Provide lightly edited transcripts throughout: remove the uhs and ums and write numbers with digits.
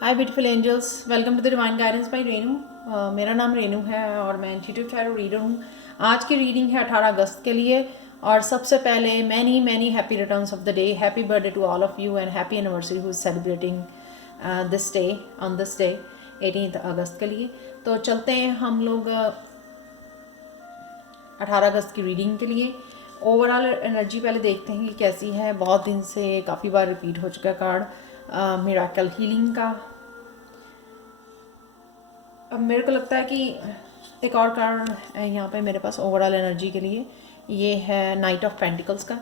Hi beautiful angels, welcome to the divine guidance by Renu. मेरा नाम रेनू है और मैं इंट्यूटिव टैरो रीडर हूँ। आज की रीडिंग है 18 अगस्त के लिए। और सबसे पहले many many happy returns of the day, happy birthday to all of you and happy anniversary who is celebrating this day on this day 18 अगस्त के लिए। तो चलते हैं हम लोग 18 अगस्त की रीडिंग के लिए। ओवरऑल एनर्जी पहले देखते हैं कि कैसी है। बहुत दिन से काफ़ी बार रिपीट हो चुका है कार्ड मिराकल हीलिंग का। अब मेरे को लगता है कि एक और कार्ड है यहाँ पे मेरे पास ओवरऑल एनर्जी के लिए। ये है नाइट ऑफ पेंटिकल्स का।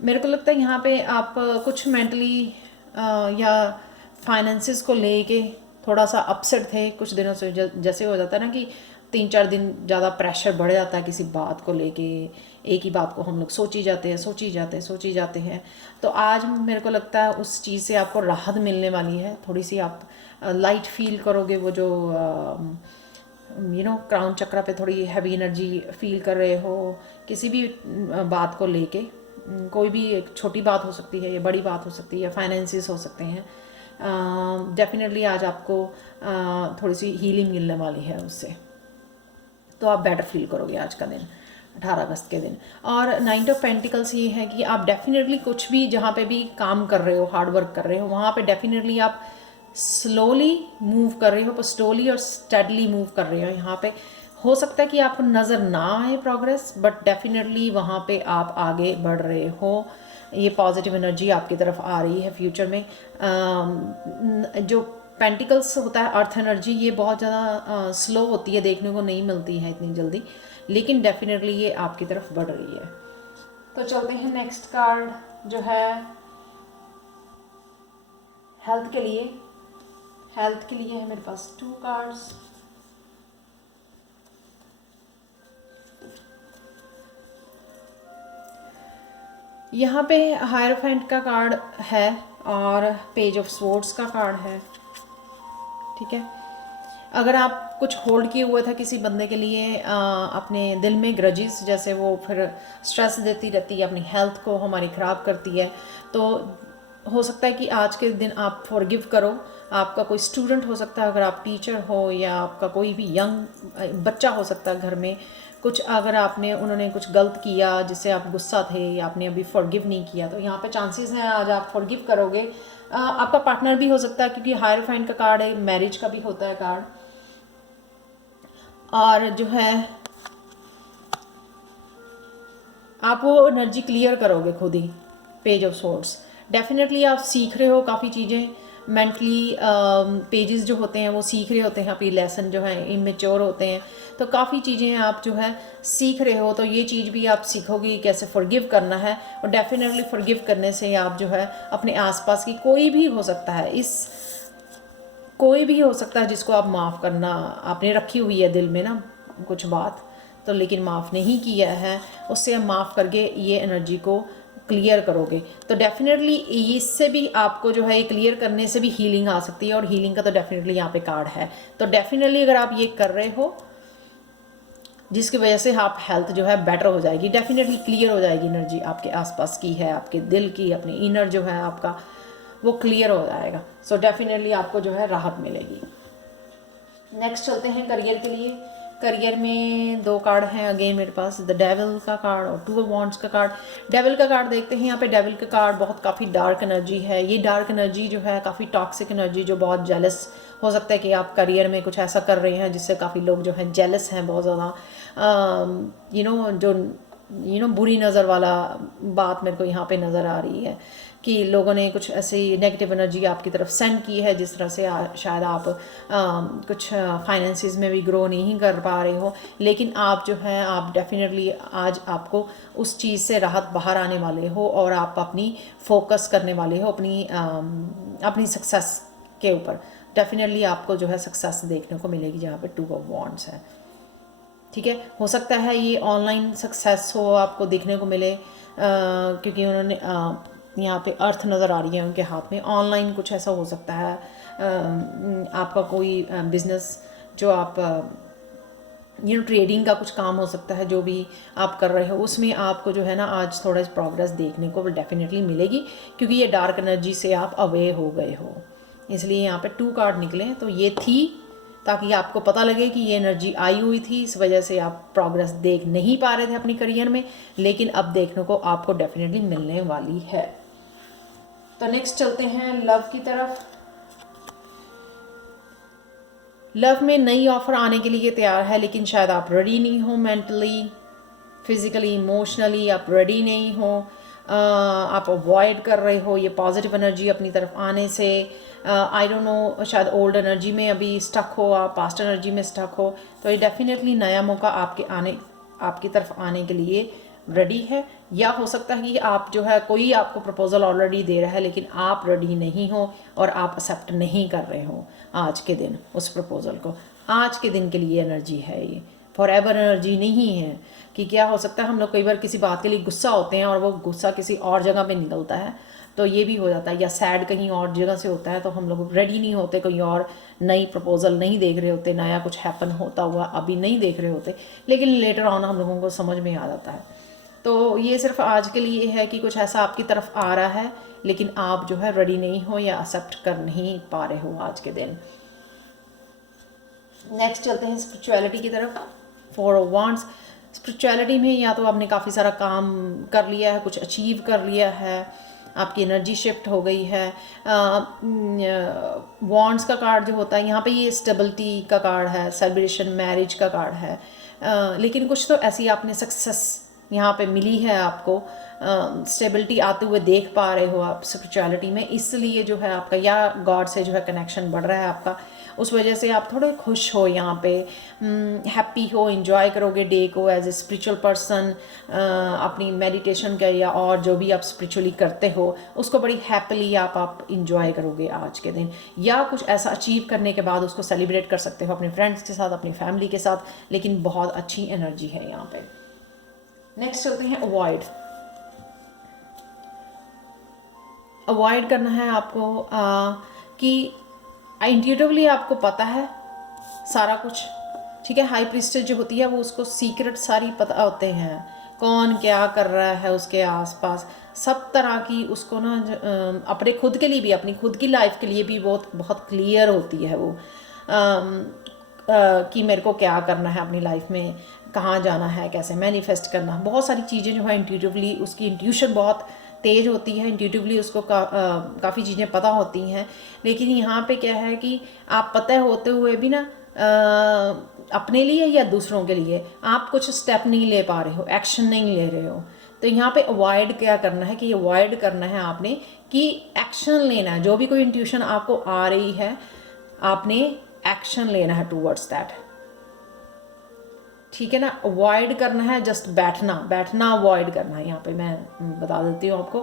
मेरे को लगता है यहाँ पे आप कुछ मेंटली या फाइनेंसिस को लेके थोड़ा सा अपसेट थे कुछ दिनों से। जैसे हो जाता है ना कि 3-4 दिन ज़्यादा प्रेशर बढ़ जाता है किसी बात को लेके। एक ही बात को हम लोग सोची जाते हैं। तो आज मेरे को लगता है उस चीज़ से आपको राहत मिलने वाली है। थोड़ी सी आप लाइट फील करोगे। वो जो क्राउन चक्रा पे थोड़ी हैवी एनर्जी फील कर रहे हो किसी भी बात को लेके। कोई भी एक छोटी बात हो सकती है या बड़ी बात हो सकती है या फाइनेंसिस हो सकते हैं। डेफिनेटली आज आपको थोड़ी सी हीलिंग मिलने वाली है उससे। तो आप बेटर फील करोगे आज का दिन 18 अगस्त के दिन। और नाइट ऑफ पेंटिकल्स ये है कि आप डेफिनेटली कुछ भी जहाँ पे भी काम कर रहे हो, हार्ड वर्क कर रहे हो, वहाँ पे डेफिनेटली आप स्लोली मूव कर रहे हो, पर स्लोली और स्टडली मूव कर रहे हो। यहाँ पे हो सकता है कि आपको नज़र ना आए प्रोग्रेस, बट डेफिनेटली वहाँ पे आप आगे बढ़ रहे हो। ये पॉजिटिव एनर्जी आपकी तरफ आ रही है फ्यूचर में। जो पेंटिकल्स होता है अर्थ एनर्जी, ये बहुत ज़्यादा स्लो होती है, देखने को नहीं मिलती है इतनी जल्दी, लेकिन डेफिनेटली ये आपकी तरफ बढ़ रही है। तो चलते हैं नेक्स्ट कार्ड जो है हेल्थ के लिए। हेल्थ के लिए है मेरे पास 2 कार्ड्स। यहाँ पे हायरफेंट का कार्ड है और पेज ऑफ स्वॉर्ड्स का कार्ड है। ठीक है, अगर आप कुछ होल्ड किए हुए था किसी बंदे के लिए अपने दिल में ग्रजेस, जैसे वो फिर स्ट्रेस देती रहती है, अपनी हेल्थ को हमारी ख़राब करती है, तो हो सकता है कि आज के दिन आप फॉरगिव करो। आपका कोई स्टूडेंट हो सकता है, अगर आप टीचर हो, या आपका कोई भी यंग बच्चा हो सकता है घर में। कुछ अगर उन्होंने कुछ गलत किया जिससे आप गुस्सा थे या आपने अभी फॉरगिव नहीं किया, तो यहाँ पे चांसेस हैं आज आप फॉरगिव करोगे। आपका पार्टनर भी हो सकता है, क्योंकि हायरफेंट का कार्ड है, मैरिज का भी होता है कार्ड। और जो है आप वो एनर्जी क्लियर करोगे खुद ही। पेज ऑफ स्वॉर्ड्स, डेफिनेटली आप सीख रहे हो काफ़ी चीज़ें मेंटली। पेजेस जो होते हैं वो सीख रहे होते हैं, आपकी लेसन जो है इमेच्योर होते हैं, तो काफ़ी चीज़ें आप जो है सीख रहे हो। तो ये चीज़ भी आप सीखोगे कैसे फॉरगिव करना है। और डेफिनेटली फॉरगिव करने से आप जो है अपने आसपास की कोई भी हो सकता है जिसको आप माफ़ करना आपने रखी हुई है दिल में ना कुछ बात, तो लेकिन माफ़ नहीं किया है, उससे आप माफ़ करके ये एनर्जी को क्लियर करोगे। तो डेफिनेटली इससे भी आपको जो है ये क्लियर करने से भी हीलिंग आ सकती है। और हीलिंग का तो डेफिनेटली यहाँ पे कार्ड है। तो डेफिनेटली अगर आप ये कर रहे हो, जिसकी वजह से आप हेल्थ जो है बेटर हो जाएगी, डेफिनेटली क्लियर हो जाएगी। एनर्जी आपके आसपास की है, आपके दिल की, अपने इनर जो है आपका, वो क्लियर हो जाएगा। सो डेफिनेटली आपको जो है राहत मिलेगी। नेक्स्ट चलते हैं करियर के लिए। करियर में 2 कार्ड हैं अगेन मेरे पास, द डेविल का कार्ड और 2 ऑफ वॉन्ड्स का कार्ड। डेविल का कार्ड देखते हैं। यहाँ पे डेविल का कार्ड बहुत काफ़ी डार्क एनर्जी है। ये डार्क एनर्जी जो है काफ़ी टॉक्सिक एनर्जी, जो बहुत जेलस हो सकता है कि आप करियर में कुछ ऐसा कर रहे हैं जिससे काफ़ी लोग जो हैं जेलस हैं बहुत ज़्यादा। जो बुरी नज़र वाला बात मेरे को यहाँ पे नज़र आ रही है कि लोगों ने कुछ ऐसी नेगेटिव एनर्जी आपकी तरफ सेंड की है, जिस तरह से शायद आप कुछ फाइनेंसिस में भी ग्रो नहीं कर पा रहे हो। लेकिन आप जो है आप डेफिनेटली आज आपको उस चीज़ से राहत बाहर आने वाले हो और आप अपनी फोकस करने वाले हो अपनी सक्सेस के ऊपर। डेफिनेटली आपको जो है सक्सेस देखने को मिलेगी जहाँ पे 2 ऑफ वॉन्ड्स है। ठीक है, हो सकता है ये ऑनलाइन सक्सेस हो, आपको देखने को मिले, क्योंकि उन्होंने यहाँ पे अर्थ नज़र आ रही है उनके हाथ में। ऑनलाइन कुछ ऐसा हो सकता है, आपका कोई बिजनेस जो आप ट्रेडिंग का कुछ काम हो सकता है, जो भी आप कर रहे हो उसमें आपको जो है ना आज थोड़ा प्रोग्रेस देखने को डेफिनेटली मिलेगी, क्योंकि ये डार्क एनर्जी से आप अवे हो गए हो। इसलिए यहाँ पे 2 कार्ड निकले। तो ये थी ताकि आपको पता लगे कि ये एनर्जी आई हुई थी, इस वजह से आप प्रोग्रेस देख नहीं पा रहे थे अपनी करियर में, लेकिन अब देखने को आपको डेफिनेटली मिलने वाली है। तो नेक्स्ट चलते हैं लव की तरफ। लव में नई ऑफर आने के लिए तैयार है, लेकिन शायद आप रेडी नहीं हो, मेंटली, फिजिकली, इमोशनली आप रेडी नहीं हो। आप अवॉइड कर रहे हो ये पॉजिटिव एनर्जी अपनी तरफ आने से। आई डोंट नो, शायद ओल्ड एनर्जी में अभी स्टक हो, आप पास्ट एनर्जी में स्टक हो। तो ये डेफिनेटली नया मौका आपकी तरफ आने के लिए रेडी है। या हो सकता है कि आप जो है कोई आपको प्रपोजल ऑलरेडी दे रहा है, लेकिन आप रेडी नहीं हो और आप एक्सेप्ट नहीं कर रहे हो आज के दिन उस प्रपोजल को। आज के दिन के लिए एनर्जी है ये, फॉर एवर एनर्जी नहीं है। कि क्या हो सकता है हम लोग कई बार किसी बात के लिए गुस्सा होते हैं और वो गुस्सा किसी और जगह पे निकलता है, तो ये भी हो जाता है। या सैड कहीं और जगह से होता है, तो हम लोग रेडी नहीं होते, कोई और नई प्रपोजल नहीं देख रहे होते, नया कुछ हैपन होता हुआ अभी नहीं देख रहे होते, लेकिन लेटर ऑन हम लोगों को समझ में आ जाता है। तो ये सिर्फ आज के लिए है कि कुछ ऐसा आपकी तरफ आ रहा है, लेकिन आप जो है रेडी नहीं हो या एक्सेप्ट कर नहीं पा रहे हो आज के दिन। नेक्स्ट चलते हैं स्पिरिचुअलिटी की तरफ। 4 ऑफ वांड्स। स्पिरिचुअलिटी में या तो आपने काफ़ी सारा काम कर लिया है, कुछ अचीव कर लिया है, आपकी एनर्जी शिफ्ट हो गई है। वांड्स का कार्ड जो होता है यहाँ पे, ये स्टेबिलिटी का कार्ड है, सेलिब्रेशन, मैरिज का कार्ड है। लेकिन कुछ तो ऐसी आपने सक्सेस यहाँ पे मिली है आपको, स्टेबिलिटी आते हुए देख पा रहे हो आप स्पिरिचुअलिटी में, इसलिए जो है आपका या गॉड से जो है कनेक्शन बढ़ रहा है आपका, उस वजह से आप थोड़े खुश हो यहाँ पे, हैप्पी हो, एंजॉय करोगे डे को एज ए स्पिरिचुअल पर्सन। अपनी मेडिटेशन का या और जो भी आप स्पिरिचुअली करते हो उसको बड़ी हैप्पीली आप इंजॉय करोगे आज के दिन। या कुछ ऐसा अचीव करने के बाद उसको सेलिब्रेट कर सकते हो अपने फ्रेंड्स के साथ, अपनी फैमिली के साथ, लेकिन बहुत अच्छी एनर्जी है यहाँ पे। नेक्स्ट चलते हैं अवॉइड। अवॉइड करना है आपको कि इंट्यूटिवली आपको पता है सारा कुछ, ठीक है। हाई प्रीस्टेस जो होती है वो उसको सीक्रेट सारी पता होते हैं, कौन क्या कर रहा है उसके आसपास, सब तरह की उसको ना अपने खुद के लिए भी, अपनी खुद की लाइफ के लिए भी बहुत क्लियर होती है वो, कि मेरे को क्या करना है अपनी लाइफ में, कहाँ जाना है, कैसे मैनिफेस्ट करना, बहुत सारी चीज़ें जो है इंट्यूटिवली, उसकी इंट्यूशन बहुत तेज़ होती है, इंट्यूटिवली उसको काफ़ी चीज़ें पता होती हैं। लेकिन यहाँ पे क्या है कि आप पता होते हुए भी ना अपने लिए या दूसरों के लिए आप कुछ स्टेप नहीं ले पा रहे हो, एक्शन नहीं ले रहे हो। तो यहाँ पे अवॉइड क्या करना है कि अवॉइड करना है आपने कि एक्शन लेना है। जो भी कोई इंट्यूशन आपको आ रही है आपने एक्शन लेना है टूवर्ड्स दैट, ठीक है ना। अवॉइड करना है, जस्ट बैठना अवॉइड करना है। यहाँ पे मैं बता देती हूँ आपको,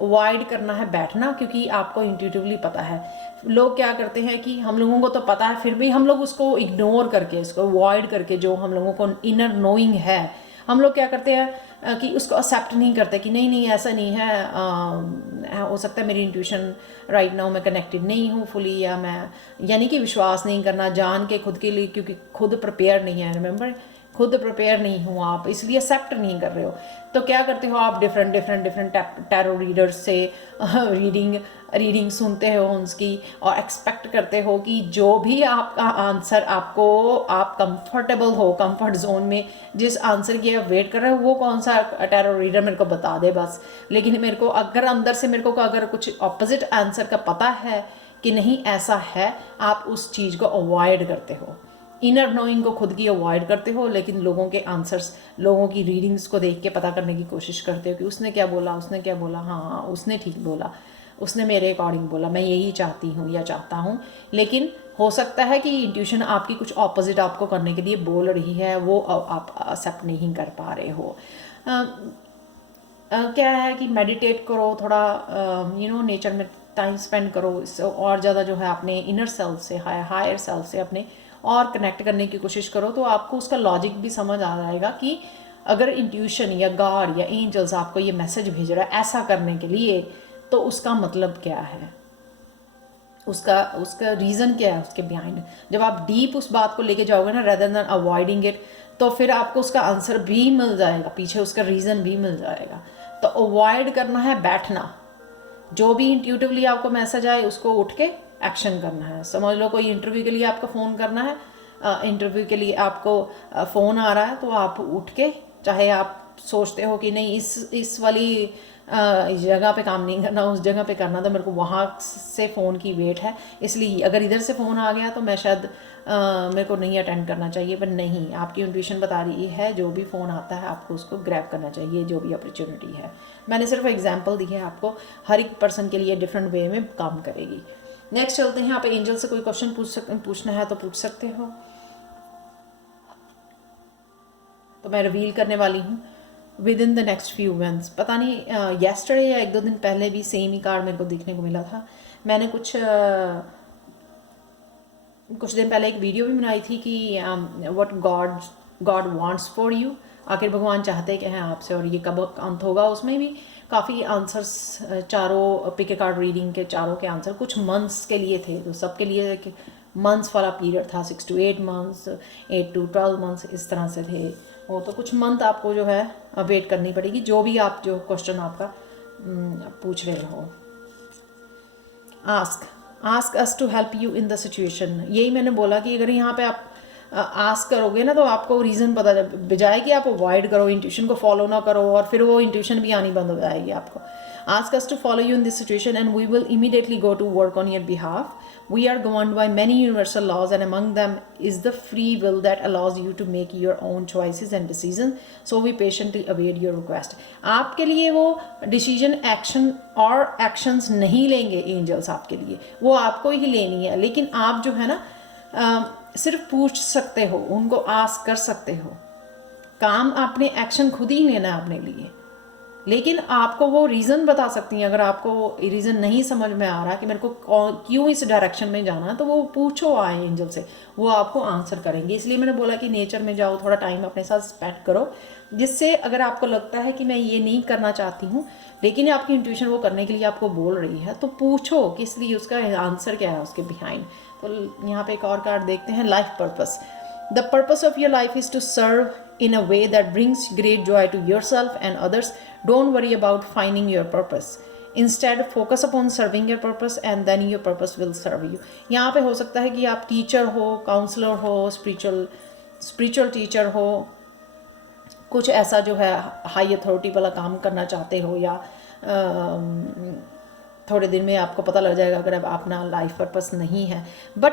अवॉइड करना है बैठना, क्योंकि आपको इंट्यूटिवली पता है। लोग क्या करते हैं कि हम लोगों को तो पता है, फिर भी हम लोग उसको इग्नोर करके, इसको अवॉइड करके, जो हम लोगों को इनर नोइंग है, हम लोग क्या करते हैं कि उसको एक्सेप्ट नहीं करते कि नहीं ऐसा नहीं है, हो सकता है मेरी इंट्यूशन राइट नाउ मैं कनेक्टेड नहीं हूँ फुली, या मैं, यानी कि विश्वास नहीं करना जान के खुद के लिए, क्योंकि खुद प्रिपेयर नहीं है। रिमेंबर, खुद प्रिपेयर नहीं हो आप, इसलिए एक्सेप्ट नहीं कर रहे हो। तो क्या करते हो आप, डिफरेंट टैरो रीडर्स से रीडिंग सुनते हो उनकी, और एक्सपेक्ट करते हो कि जो भी आपका आंसर आपको, आप कंफर्टेबल हो, कंफर्ट जोन में जिस आंसर की आप वेट कर रहे हो, वो कौन सा टैरो रीडर मेरे को बता दे बस। लेकिन मेरे को अगर अंदर से मेरे को अगर कुछ ऑपोजिट आंसर का पता है कि नहीं ऐसा है, आप उस चीज़ को अवॉइड करते हो, इनर नोइंग को खुद की अवॉइड करते हो, लेकिन लोगों के आंसर्स, लोगों की रीडिंग्स को देख के पता करने की कोशिश करते हो कि उसने क्या बोला, हाँ उसने ठीक बोला, उसने मेरे अकॉर्डिंग बोला, मैं यही चाहती हूँ या चाहता हूँ। लेकिन हो सकता है कि इंट्यूशन आपकी कुछ ऑपोजिट आपको करने के लिए बोल रही है, वो आप एक्सेप्ट नहीं कर पा रहे हो। क्या है कि मेडिटेट करो थोड़ा, नेचर में टाइम स्पेंड करो, इससे और ज़्यादा जो है अपने इनर सेल्फ से, हायर सेल्फ से अपने और कनेक्ट करने की कोशिश करो, तो आपको उसका लॉजिक भी समझ आ जाएगा कि अगर इंट्यूशन या गॉड या एंजल्स आपको ये मैसेज भेज रहा है ऐसा करने के लिए, तो उसका मतलब क्या है, उसका रीज़न क्या है उसके बिहाइंड। जब आप डीप उस बात को लेके जाओगे ना, रेदर देन अवॉइडिंग इट, तो फिर आपको उसका आंसर भी मिल जाएगा, पीछे उसका रीज़न भी मिल जाएगा। तो अवॉइड करना है बैठना, जो भी इंट्यूटिवली आपको मैसेज आए उसको उठ के एक्शन करना है। समझ लो कोई इंटरव्यू के लिए आपको फ़ोन करना है, इंटरव्यू के लिए आपको फ़ोन आ रहा है, तो आप उठ के, चाहे आप सोचते हो कि नहीं इस वाली जगह पे काम नहीं करना, उस जगह पे करना, तो मेरे को वहाँ से फ़ोन की वेट है, इसलिए अगर इधर से फ़ोन आ गया तो मैं शायद मेरे को नहीं अटेंड करना चाहिए। पर नहीं, आपकी इंट्यूशन बता रही है जो भी फ़ोन आता है आपको उसको ग्रैब करना चाहिए, जो भी अपॉर्चुनिटी है। मैंने सिर्फ एग्जांपल दी है आपको, हर एक पर्सन के लिए डिफरेंट वे में काम करेगी। नेक्स्ट चलते हैं, यहाँ पे एंजल से कोई क्वेश्चन पूछना है तो पूछ सकते हो। तो मैं रिवील करने वाली हूँ with in the next few months. पता नहीं येस्टरडे या 1-2 दिन पहले भी सेम ही कार्ड मेरे को देखने को मिला था। मैंने कुछ दिन पहले एक वीडियो भी बनाई थी कि what God wants for you, आखिर भगवान चाहते क्या हैं आपसे और ये कब अंत होगा। उसमें भी काफ़ी आंसर्स, चारों पिक ए कार्ड रीडिंग के चारों के आंसर कुछ मंथ्स के लिए थे, तो सबके लिए मंथ्स वाला पीरियड था, 6 to 8 मंथ्स, 8 to 12 मंथ्स, इस तरह से थे वो। तो कुछ मंथ आपको जो है वेट करनी पड़ेगी, जो भी आप जो क्वेश्चन आपका पूछ रहे हो। Ask us to help you in the situation. यही मैंने बोला कि अगर यहाँ पे आप आस्क करोगे ना तो आपको रीज़न पता चल, बजाय कि आप अवॉइड करो, इंट्यूशन को फॉलो ना करो और फिर वो इंट्यूशन भी आनी बंद हो जाएगी आपको। Ask us to follow you in this situation and we will immediately go to work on your behalf. We are governed by many universal laws and among them is the free will that allows you to make your own choices and decisions. So we patiently await your request. आपके लिए वो decision, action और actions नहीं लेंगे angels आपके लिए, वो आपको ही लेनी है। लेकिन आप जो है ना सिर्फ पूछ सकते हो, उनको आस्क कर सकते हो। काम आपने एक्शन खुद ही लेना है अपने लिए, लेकिन आपको वो रीज़न बता सकती हैं। अगर आपको रीज़न नहीं समझ में आ रहा कि मेरे को क्यों इस डायरेक्शन में जाना, तो वो पूछो आए एंजल से, वो आपको आंसर करेंगे। इसलिए मैंने बोला कि नेचर में जाओ, थोड़ा टाइम अपने साथ स्पेंड करो, जिससे अगर आपको लगता है कि मैं ये नहीं करना चाहती हूँ लेकिन आपकी इंट्यूशन वो करने के लिए आपको बोल रही है, तो पूछो किस लिए, उसका आंसर क्या है उसके बिहाइंड। तो यहाँ पे एक और कार्ड देखते हैं, life purpose. The purpose of your life is to serve in a way that brings great joy to yourself and others. Don't worry about finding your purpose. Instead, focus upon serving your purpose and then your purpose will serve you. यहाँ पे हो सकता है कि आप teacher हो, counsellor हो, spiritual teacher हो, कुछ ऐसा जो है हाई अथॉरिटी वाला काम करना चाहते हो, या थोड़े दिन में आपको पता लग जाएगा अगर अब अपना लाइफ पर्पस नहीं है। बट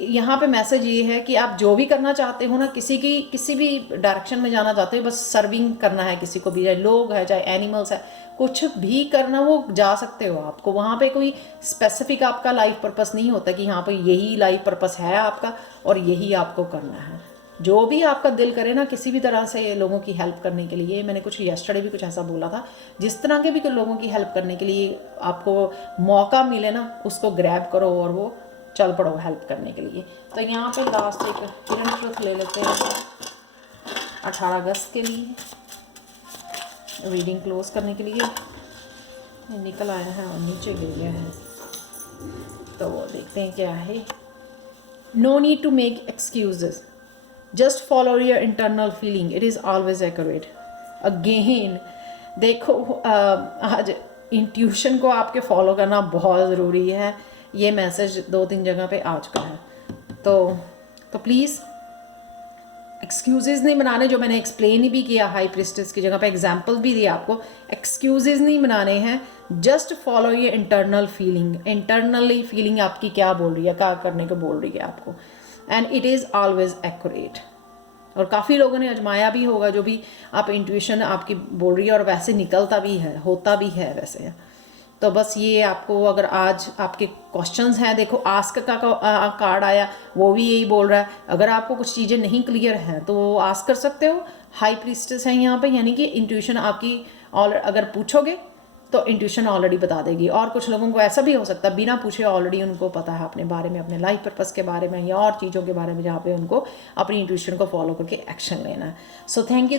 यहाँ पे मैसेज ये है कि आप जो भी करना चाहते हो ना, किसी भी डायरेक्शन में जाना चाहते हो, बस सर्विंग करना है किसी को भी, चाहे लोग है चाहे एनिमल्स है, कुछ भी करना वो जा सकते हो। आपको वहाँ पे कोई स्पेसिफिक आपका लाइफ पर्पस नहीं होता कि यहाँ पे यही लाइफ पर्पस है आपका और यही आपको करना है। जो भी आपका दिल करे ना, किसी भी तरह से लोगों की हेल्प करने के लिए, मैंने कुछ यस्टरडे भी कुछ ऐसा बोला था, जिस तरह के भी लोगों की हेल्प करने के लिए आपको मौका मिले ना, उसको ग्रैब करो और वो चल पड़ो हेल्प करने के लिए। तो यहाँ पे लास्ट एक हिडन ट्रुथ ले लेते हैं 18 अगस्त के लिए रीडिंग क्लोज करने के लिए। निकल आया है और नीचे गिर गया है, तो वो देखते हैं क्या है। No need to make excuses, just follow your internal feeling, it is always accurate. Again देखो, आज इंट्यूशन को आपके फॉलो करना बहुत ज़रूरी है। ये मैसेज 2-3 जगह पे आ चुका है, तो प्लीज़ एक्सक्यूज़ेस नहीं बनाने, जो मैंने एक्सप्लेन भी किया हाई प्रिस्टेस की जगह पे, एग्जांपल भी दिया आपको। एक्सक्यूज़ेस नहीं बनाने हैं, जस्ट फॉलो ये इंटरनल फीलिंग। इंटरनली फीलिंग आपकी क्या बोल रही है, क्या करने को बोल रही है आपको, and it is always accurate. और काफ़ी लोगों ने आजमाया भी होगा, जो भी आप इंट्यूशन आपकी बोल रही है, और वैसे निकलता भी है, होता भी है वैसे। तो बस ये आपको, अगर आज आपके क्वेश्चंस हैं, देखो आस्क का कार्ड आया, वो भी यही बोल रहा है। अगर आपको कुछ चीज़ें नहीं क्लियर हैं तो वो आस्क कर सकते हो। हाई प्रीस्टेस है यहाँ पे, यानी कि इंट्यूशन आपकी अगर पूछोगे तो इंट्यूशन ऑलरेडी बता देगी। और कुछ लोगों को ऐसा भी हो सकता है बिना पूछे ऑलरेडी उनको पता है अपने बारे में, अपने लाइफ पर्पस के बारे में या और चीज़ों के बारे में, जहाँ पे उनको अपनी इंट्यूशन को फॉलो करके एक्शन लेना है। So thank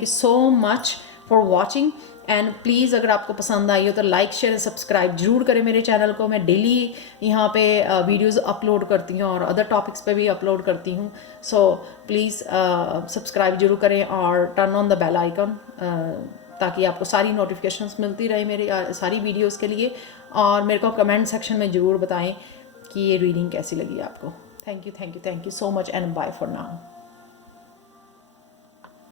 you so much for watching. And please अगर आपको पसंद आई हो तो लाइक शेयर एंड सब्सक्राइब जरूर करें मेरे चैनल को। मैं डेली यहाँ पे वीडियोस अपलोड करती हूँ और अदर टॉपिक्स पे भी अपलोड करती हूँ। सो प्लीज़ सब्सक्राइब जरूर करें और turn on the bell icon ताकि आपको सारी नोटिफिकेशंस मिलती रहे मेरे सारी वीडियोस के लिए। और मेरे को कमेंट सेक्शन में ज़रूर बताएं कि ये रीडिंग कैसी लगी आपको। Thank you so much and bye for now.